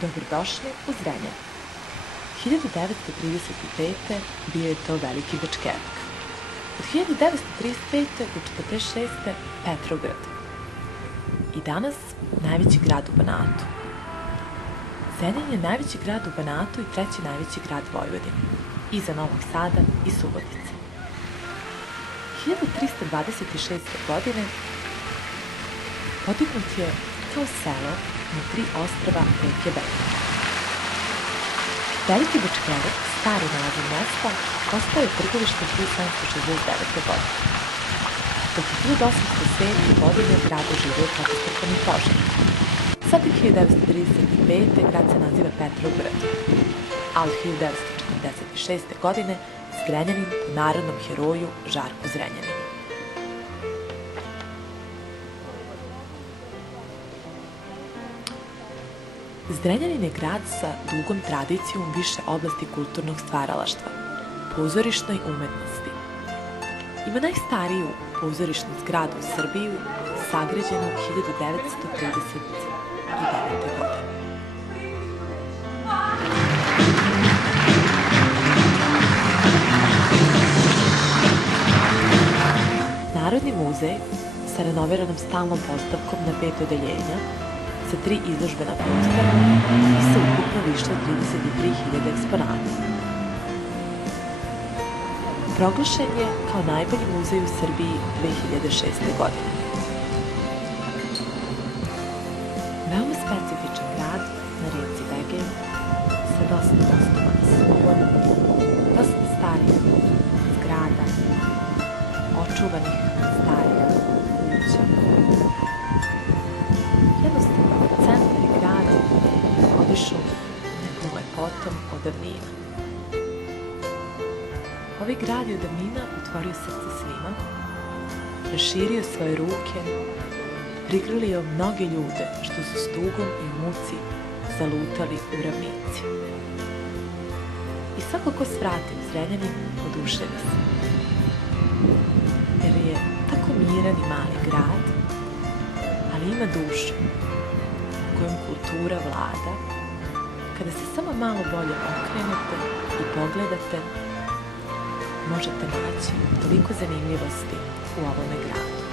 Dobrodošli u Zrenjanin. 1935. bio je to veliki Bečkevik. Od 1935. do 1946. Petrograd. I danas najveći grad u Banatu. Zrenjanin je najveći grad u Banatu i treći najveći grad Vojvodine, iza Novog Sada i Subotice. 1326. godine podignut je kao selo na 3 ostrva reke Bednje. Veliki Bečkevik, stari naziv mesta, postao je trgovište 1769. godine. Dok je 1807. godine grad doživio katastrofalni požar. Zatim 1935. grad se naziva Petrograd, a od 1946. godine Zrenjanin po narodnom heroju Žarku Zrenjaninu. Zrenjanin je grad sa dugom tradicijom više oblasti kulturnog stvaralaštva, pozorišnoj umetnosti. Ima najstariju pozorišnu zgradu u Srbiji, sagrađenu 1939. godine. Narodni muzej sa renoviranom stalnom postavkom na 5 odeljenja, sa 3 izložbena prostora i sa ukupno više od 33.000 eksponata. Proglašen je kao najbolji muzej u Srbiji 2006. godine. Veoma specifičan grad na reci Begej sa dosta osnovaca, dosta starih zgrada, očuvanih starih kuća. Jednostavno, centar i grad odišu nekom lepotom od davnina. Ovaj grad je od davnina otvorio srce svima, raširio svoje ruke, prigrlio mnoge ljude što su s tugom i u muci zalutali u ravnici. I svako ko svrati u Zrenjanin oduševi se, jer je tako miran i mali grad, ali ima dušu kojom kultura vlada. Kada se samo malo bolje okrenete i pogledate, možete naći toliko zanimljivosti u ovome gradu.